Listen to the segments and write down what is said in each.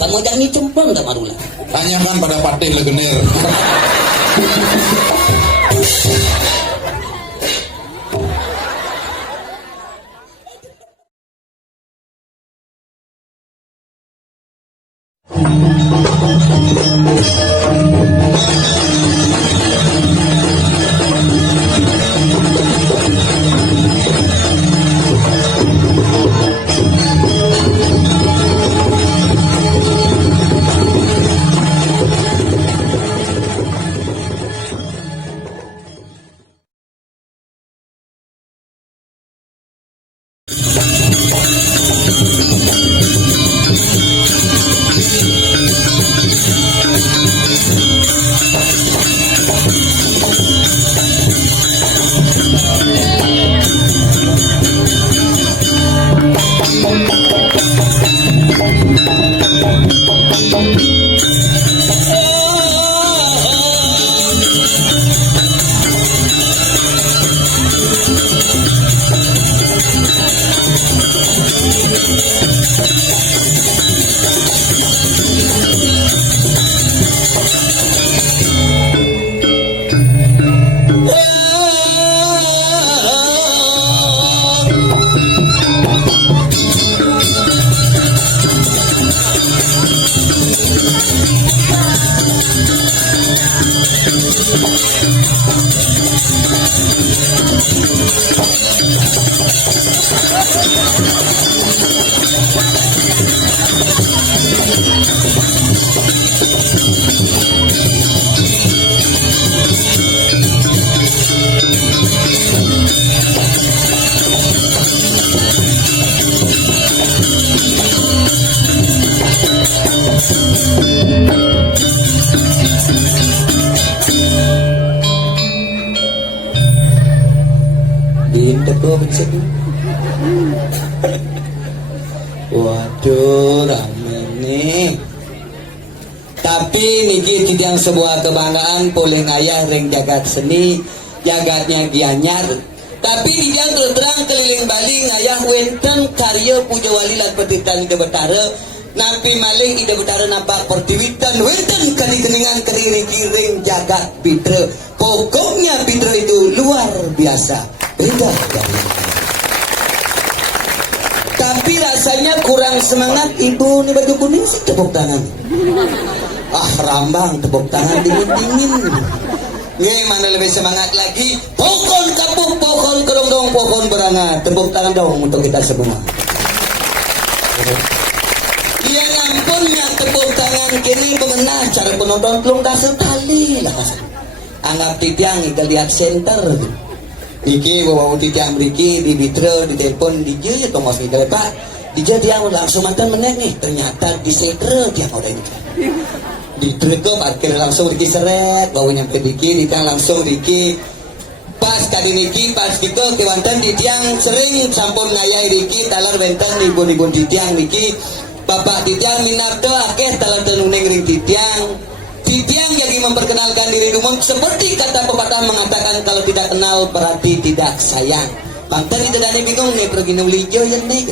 kamu jangan dicempeng tak marula. Tanyakan pada Patih Legenir. Waduh, rame nih. Tapi niki tidang sebuah kebanggaan poleng ayah ring jagat seni, jagatnya Gianyar. Tapi tidang terus terang keliling Bali ngayah wenten karya puja wali lan petitan Ida Betara. Nampi maling Ida Betara nampak pertiwitan wenten kali-keningan keriri-kiri ring jagat Pitra. Pokoknya Pitra itu luar biasa. Beda dari tapi rasanya kurang semangat ibu nih baju kuning sih tepuk tangan. Ah rambang tepuk tangan dingin-dingin. Nih mana lebih semangat lagi. Pokon kapuk pokon kerong pokon beranga. Tepuk tangan dong untuk kita semua. Dia ngampunnya tepuk tangan kini pemenang cara penonton belum kasih tali lah. Anggap titiang kita lihat center. Iki bawa titiang Riki di Bitro di telepon di dia Thomas kita Pak dia langsung mantan menek nih ternyata di segera dia udah ini Bitro itu parkir langsung Riki seret bawa nyampe Riki dia langsung Riki pas kali Riki pas gitu kewantan di tiang sering sampun ngayai Riki talar benteng ibu-ibu di tiang Riki bapak di tiang minat tuh akeh talar tenuneng ring di tiang Titiang yang memperkenalkan diri umum seperti kata pepatah mengatakan kalau tidak kenal berarti tidak sayang. Pantai tidak ada bingung nih pergi nulijo yang nih.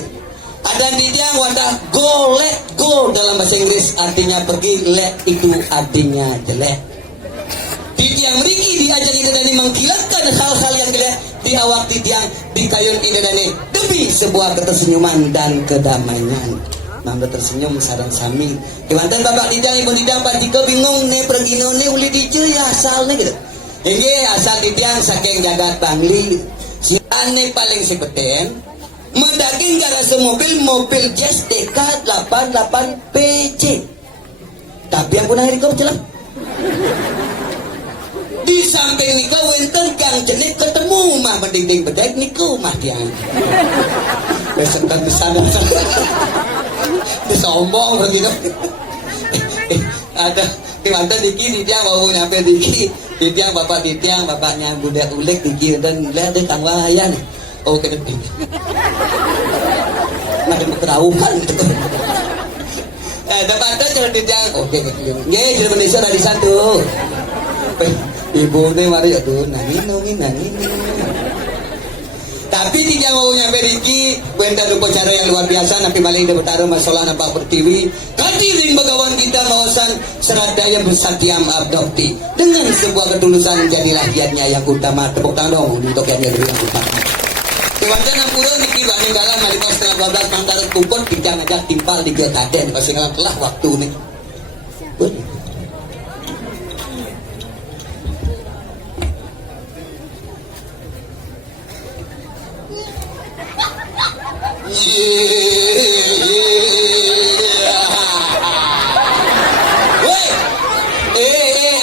Ada titiang wadah go let go dalam bahasa Inggris artinya pergi, let itu artinya jelek. Titiang Riki diajak Ida Dani mengkilatkan hal-hal yang jelek di awak titiang di kayun Ida Dani demi sebuah ketersenyuman dan kedamaian. Nanda tersenyum sarang sami. Kemantan bapak titiang ibu titiang Pak Jiko bingung nih pergi nih uli dice ya asal nih gitu. Ini asal titiang saking jagat Bangli. Si aneh paling si peten mendaging gara mobil Jazz DK88 PC. Tapi aku nahir kau jelas. Di samping nikah wenten gang jenik ketemu mah mending bedek niku mah dia. Besok kan kesana. Disombong begitu. Ada di mantan Diki Titiang mau nyampe Diki Titiang bapaknya budak ulek Diki dan lihat deh tang wayan. Oh kena Diki. Ada keterauan gitu. Depan tuh jalan Titiang. Oke. Nggih, di Indonesia dari satu. Ibu nih mari ya tuh nangin. Tapi tidak maunya Beriki, bukan upacara yang luar biasa, nanti maling bertaruh masalah nampak TV. Hadirin bagawan kita mawasan seradaya bersatiam abdopti. Dengan sebuah ketulusan jadilah giatnya yang utama. Tepuk tangan dong untuk yang jadi yang utama. Kewajan ampuro niki bani dalam malika setengah 12 mangkarut kumpul bincang ajak timpal di Kaden pasti ngalang telah waktu nih. Boleh.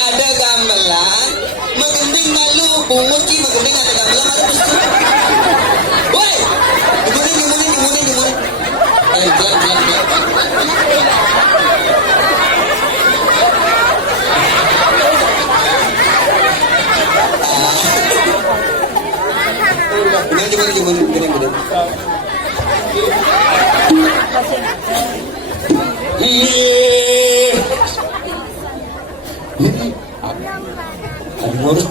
Ada gamelan magending malu bungut ki magending ada gamelan ada bestu. Woi, dimunin. Gimana?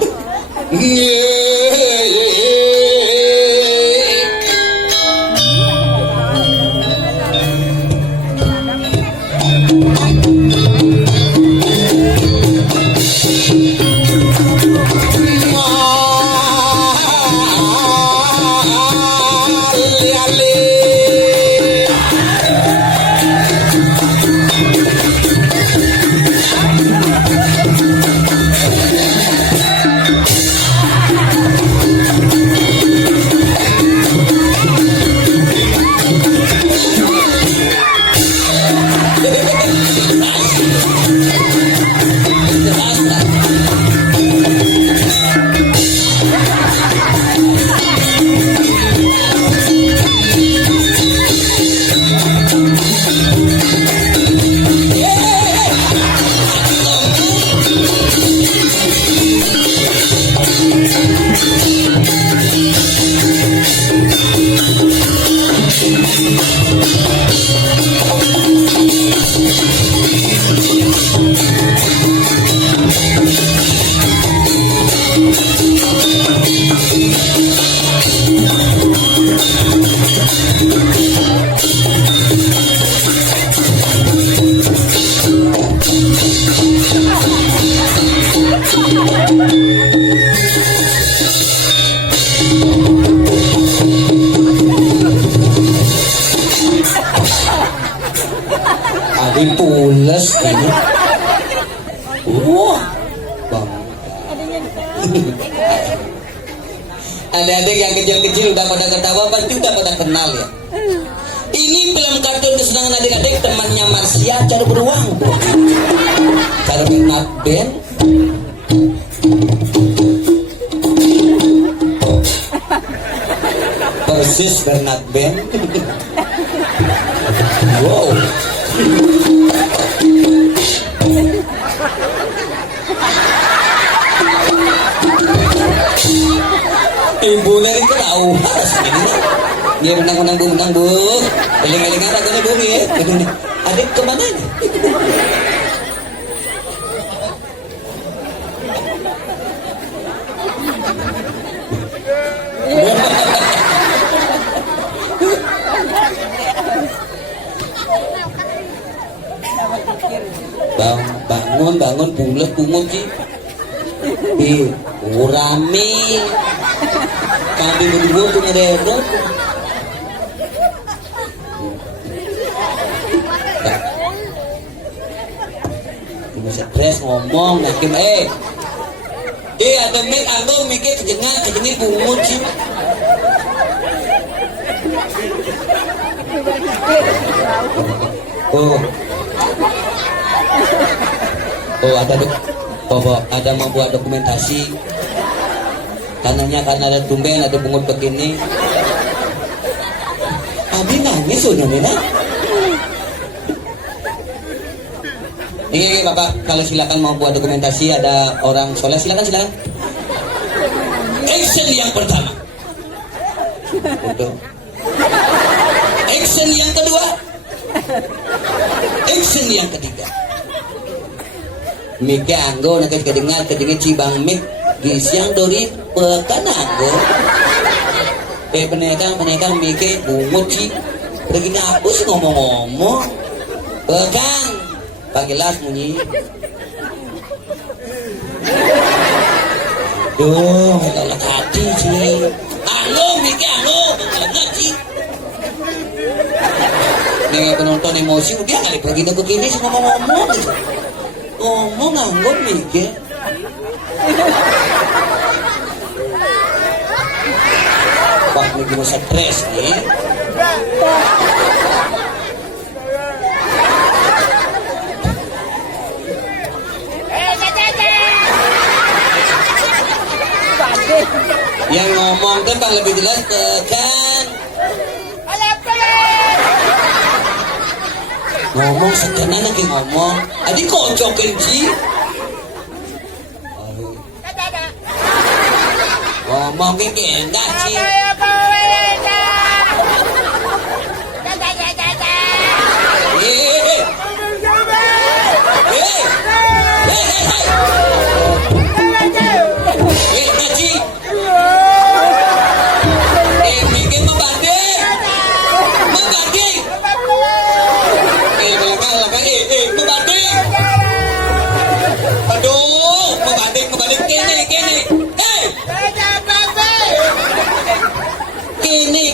Adi pules ini. Wah, bang. Adik-adik yang kecil-kecil udah pada ketawa, pasti udah pada kenal ya. Ini film kartun kesenangan adik-adik, temannya Marsha, cara beruang, cara Bernard Ben. Persis Bernard Ben. Wow. Ibu dari tahu dia menang bu eling-eling ada kena bumi ya adik kemana nih bangun bulat kumut sih rame kami berdua punya dero stres ngomong hakim ada mik anggo mikir kejengit pungut sih ada membuat dokumentasi karena ada tumben ada pungut begini Abi nangis udah Nina ini Bapak kalau silakan mau buat dokumentasi ada orang soleh silakan action yang pertama action yang kedua action yang ketiga Mika anggo nak kedengar cibang mik di siang dori pekan anggo penekang mikir bungut sih. Begini apa sih ngomong-ngomong? Kang, pakai las bunyi. Duh, nggak hati sih. Mikir banget sih. Nih penonton emosi udah kali begini sih ngomong-ngomong gitu. Ngomong nganggur mikir. Wah, lagi mau stres nih. Yang ngomong kan Pak lebih jelas kan. Ngomong sekarang lagi ngomong. Adik kocokin sih. Ngomong ini enggak sih.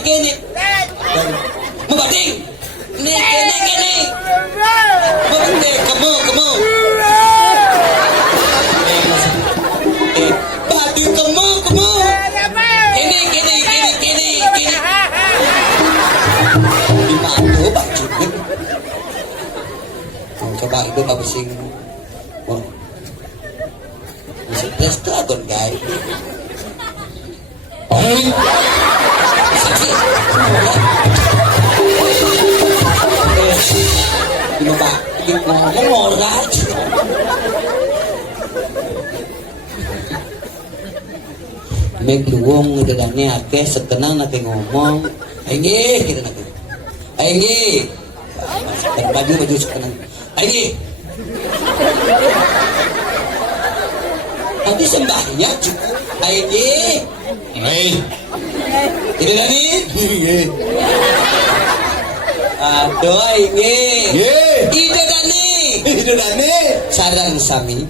Gini. Membanding. Gini. Membanding. Kamu. Banding kamu. Gini. Dimadu Pak Jumit. Coba itu Pak Besing. Stres dragon guys. Ini Pak, ini ngomong orang. Mek luwung ngedane akeh sekenang nake ngomong. Ayo kita nake. Ayo. Baju sekenang. Ayo. Nanti sembahyang cukup. Ayo. Ini tadi. Aduh ini. Ide dani. Sarang sami.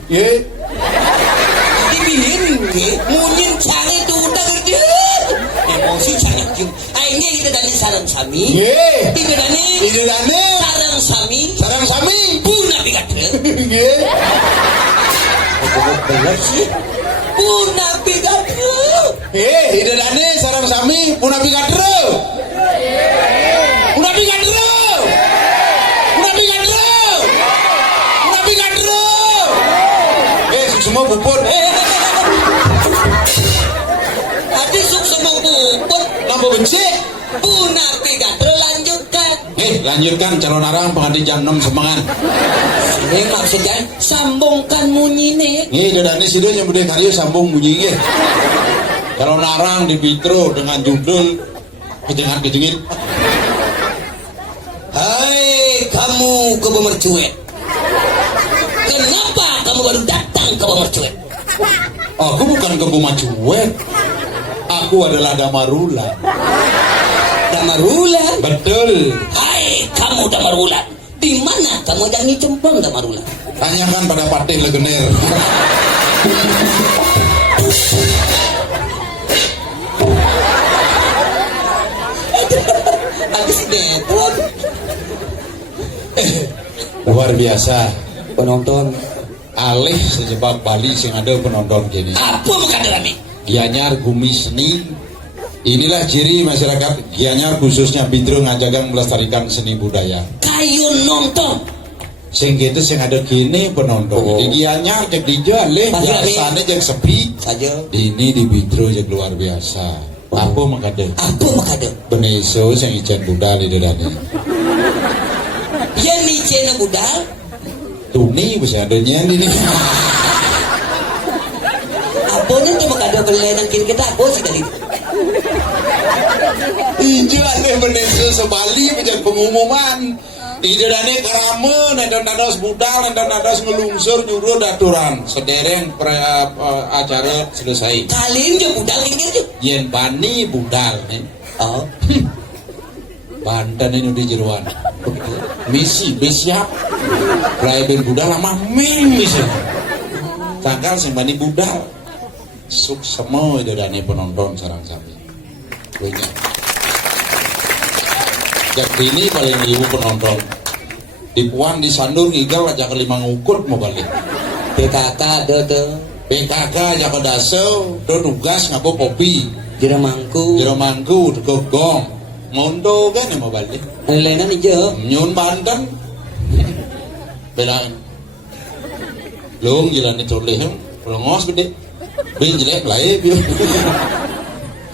Dibihin munyin cari itu udah gede. Emosi sangat jum. Ini ide dani sarang sami. Ide dani. Sarang sami. Puna pikatre. Benar sih. Puna pikatre. Ide dani sarang sami puna pikatre. Semua bubur. Tadi semua bubur. Nambah benci. Puna pikatre lanjutkan. Lanjutkan calon arang pengantin jam 6 semangat. Ini maksudnya sambungkan munyine. Ide dani sido yang bude karya sambung bunyinya. Calon arang di Bitro dengan judul kejengit. Hai kamu kebemercuet. Kenapa kamu baru datang ke Pemercuet? Aku bukan ke Pemercuet. Aku adalah Damarula. Damarula? Betul. Hai kamu Damarula. Di mana kamu jangan cemplung Damarula? Tanyakan pada Patih Legener. Aku sinetron. Luar biasa. Penonton alih sejebak Bali sing ada penonton gini. Apa mengkaderami? Gianyar Gumi Seni. Inilah ciri masyarakat Gianyar khususnya Bitro ngajagan melestarikan seni budaya. Kayu nonton. Sing gitu sing ada gini penonton. Di Gianyar cek dijual leh biasanya cek sepi. Saja. Ini di Bitro cek luar biasa. Apa mengkade? Beneso sing ijen budal di dedane. Yang ijen budal? Tuni bisa adanya ini. Apa nih cuma kada berlainan kita apa sih dari? Injo aneh beneso sebali menjadi pengumuman. Di dedane karame nendon-nendos budal nendon-nendos ngelungsur nyuruh daturan sedereng acara selesai. Kalian je budal tinggal je. Yen bani budal Oh. Banten ini di jeruan. Misi siap. Rai ben budal lama misi. Tanggal simbani budal. Suk semua itu dani penonton sarang sami. Banyak. Jadi ini paling ibu penonton. Di Puan di Sandur ngigal aja kelima ngukur mau balik. PKK ada. PKK aja ke daso, do tugas ngaku kopi. Jero mangku gong. Mondo kan mau balik. Lain hijau. Nyun Banten. Belain. Long jalan itu lehem, pelongos gede. Ben jelek lae bieu.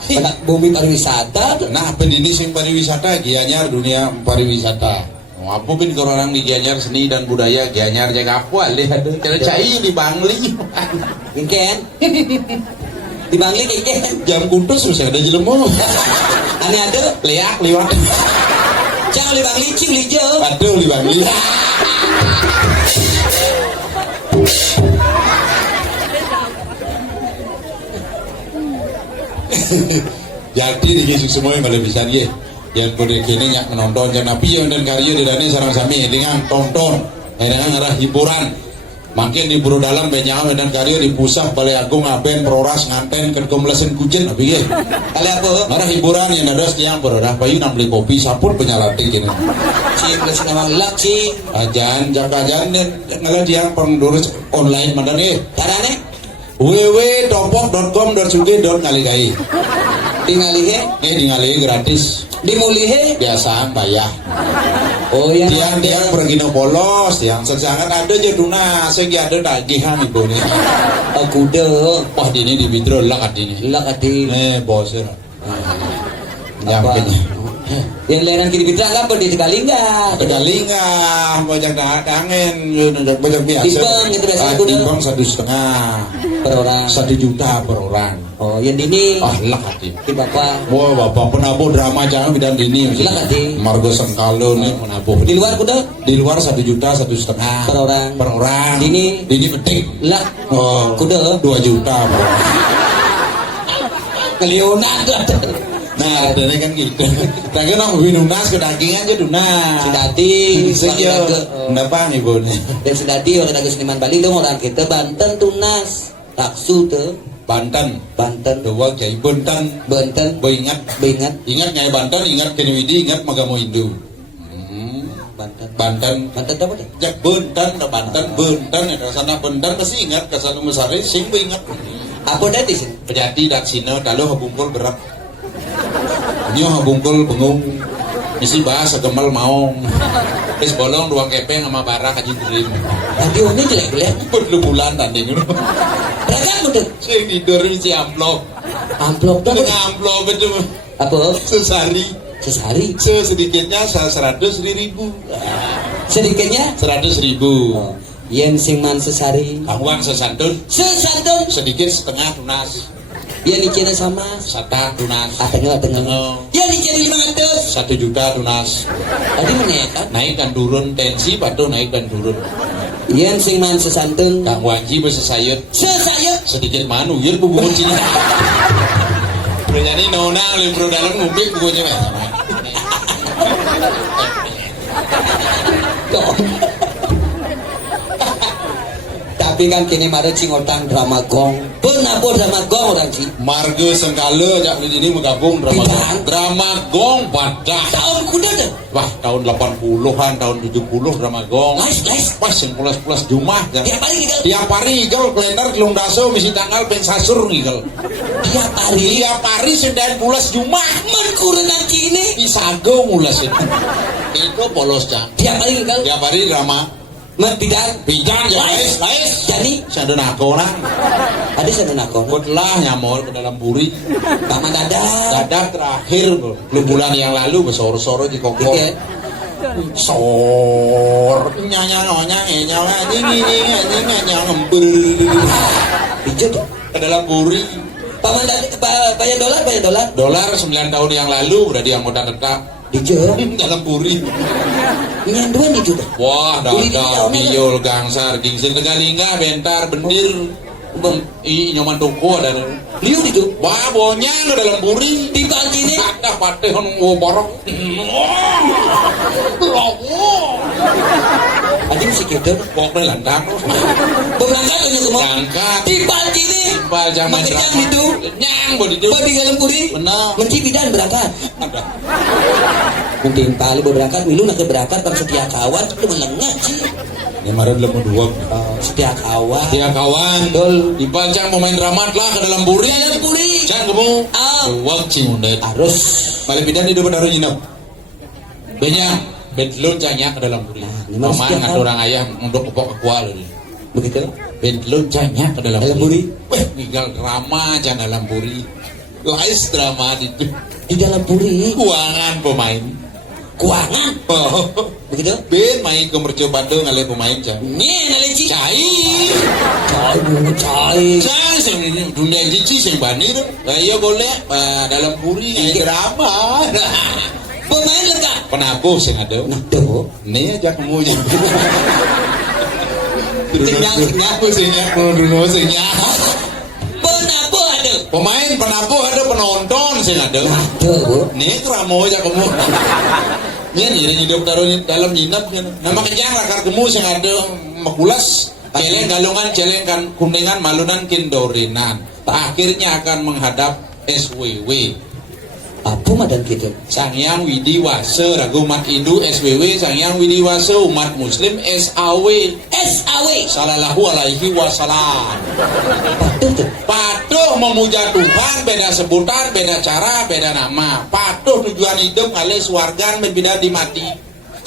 Pada bumi pariwisata. Nah, pendini sing pariwisata Gianyar dunia pariwisata. Apa pun kalau orang di Gianyar seni dan budaya Gianyar jaga apa lihat cara cai di Bangli. Mungkin. Di Bangli kayak Jam kuntus masih ada jelemo. Ane ada Liak liwat. Jangan di Bangli cing lijo. Aduh di Bangli. Jadi di semua yang pada bisa dia yang kode kini nyak menonton jangan napi yang dan karya di dani sarang sami dengan tonton dengan arah hiburan makin di buru dalam banyak dan karya di pusat Balai Agung Aben Proras nganten kerkomlesen kujen nabi ya kali apa arah hiburan yang ada setiang berarah bayi nam beli kopi sapur penyalatik ini cing plus nama lak cing ajan jakajan dan ngalah dia pengurus online mana nih carane www.topok.com.suge.ngaligai tingalihe dingali gratis dimulihe biasa bayar oh iya tiang pergi no polos tiang sesangat ada aja tuna segi ada tagihan ibu nih aku deh wah ini di bidro lak ini bos nyampe yang lain kiri bidra kan di Tegalingga banyak angin banyak biasa timbang 1,5 per orang 1 juta per orang oh yang dini lak hati di bapak wah bapak penabuh drama jangan bidang dini lak hati Margo Sengkalo nih penabuh di luar kuda di luar 1 juta 1,5 per orang dini petik lak kuda 2 juta per orang kelionan nah adanya kan gitu tapi kan minunas ke dagingan aja dunas sedati seja kenapa ibu nih dan sedati orang dagu seniman Bali dong orang kita Banten tunas taksu tuh Banten dua jai Banten ingat nyai Banten ingat kini widi ingat magamu Hindu Banten apa deh jak Banten itu sana Banten pasti ingat kesana mesari sing ingat apa deh sih pejati daksina kalau habungkul berat nyo habungkul bengung misi bahas segemal maung terus bolong 2 kepeng sama bara kaji dream tadi ini jelek-jelek perlu bulan tadi ini beragam betul sing tidur misi amplop tuh amplop itu apa sesari sedikitnya 100.000 sedikitnya 100.000 yen sing man sesari uang sesantun sedikit setengah tunas ya dicena sama sata tunas tengah ya dicena 500 1 juta tunas tadi menekan naik dan turun tensi patuh naik dan turun yen sing man sesantun kang wanji bersesayut sedikit manu yen bubuk cina berjani nona limpro dalam ngubik bukunya tapi kan kini mara cingotang drama gong pernah drama gong orang sih Margo Sengkalo ajak ini menggabung drama gong pada tahun kuda deh wah tahun 80-an tahun 70 drama gong pas yang pulas Jumah tiap hari igal kalender kelung daso misi tanggal pensasur igal tiap hari 9 pulas Jumah merkurang nanti ini isago mulas itu polos cak tiap hari drama Bidang ya lais jadi sada nakona ada sada nakona belah nyamor ke dalam buri paman dadak terakhir bulan yang lalu besor-soro di kongkong sor nyanya ngembel hijau ke dalam buri paman bayar dolar 9 tahun yang lalu udah di anggota tetap hijau dalam buri nyanduan itu wah dadak biol gangsar gingsin Tegalingga bentar bendir Nyoman toko ada. Liu itu. Wah, bonyang ke dalam buri. Di pagi ini. Ada pateh kan borok. Anjing si kita. Pokoknya landang. Berangkat aja semua. Berangkat. Di pagi ini. Timpal zaman Makanya itu. Nyang bodi itu. Bodi dalam puri. Benar. Menci bidan berangkat. Ada. Mungkin kali berangkat, milu nak berangkat bang setia kawan itu melengah sih. Ini marah dalam dua. Setia kawan. Dia kawan. Betul. Timpal cang pemain dramat lah ke dalam buri. Dalam puri. Cang kamu. Ah. Uang cimundet. Harus. Balik bidan hidup baru nyinap. Banyak. Bentlon cangnya ke dalam buri. Ini mah Paman setiap ada hari. orang ayah untuk kepok kekual. Begitu. Bentlon cangnya ke dalam buri. Weh, tinggal drama cang dalam buri. Lais drama itu. Di dalam puri. Kuangan pemain. Kuangan. Oh. Begitu. Ben main ke Mercu Bandung ngale pemain cang. Nih naleci. Cai. Cai. Cai sing dunia cici sing bani tu. Ayo boleh dalam buri drama. Pemain lengkap. Penabuh sing ada. Nah, tuh. Ni aja kamu je. Kenyang. Aku singnya, dulu singnya. Penabuh ada. Pemain penabuh ada, penonton sing ada. Nah, tuh. Ni keramo aja kamu. Ni hidup dalam nyinap kan. Nama kenyang rakar kamu sing ada makulas. Celeng galungan, celeng kan kuningan, malunan kindorinan. Akhirnya akan menghadap SWW. Apa madan kita? Sangyang Widi Wase Ragu umat Hindu SWW, Sangyang Widi Wase umat Muslim SAW. SAW. Sallallahu alaihi wasallam. Patuh tuh. Patuh memuja Tuhan, beda sebutan, beda cara, beda nama. Patuh tujuan hidup ngalih swargan berbeda di mati.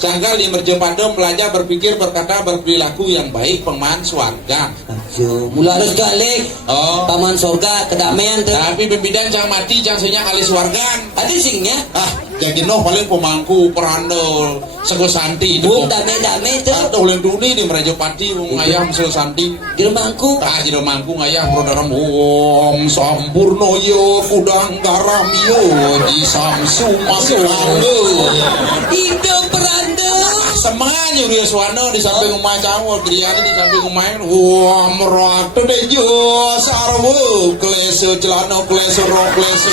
Sanggal di merjepado belajar berpikir, berkata, berperilaku yang baik, pemain swarga. Ayo, mula harus balik. Oh. Paman sorga kedamaian tuh. Tapi pembidan cang mati, cang senyak kali swargan. Ada singnya. Jadi no paling pemangku perandol sego santi itu. Damai-damai tuh. Atau oleh duni di Merajapati wong ayam sego santi. Di rumahku. Jadi mangku ngayam rodaram om sampurno yo kudang garam yo di samsu masuk Hidup peranda. semuanya dia suano di samping rumah cawo Griani di samping rumah wah merata deh jo sarwo kleso celana kleso rok kleso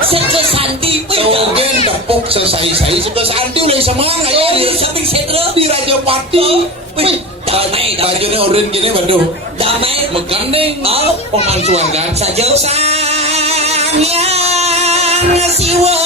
Sego santi. Ogen tepuk sesai-sai sudah santi oleh semangat Oh, di samping setro. di Rajapati. Damai, damai. Bajunya oren gini baduh. Damai. Megandeng. Pemansuan kan. Saja. Sayang siwa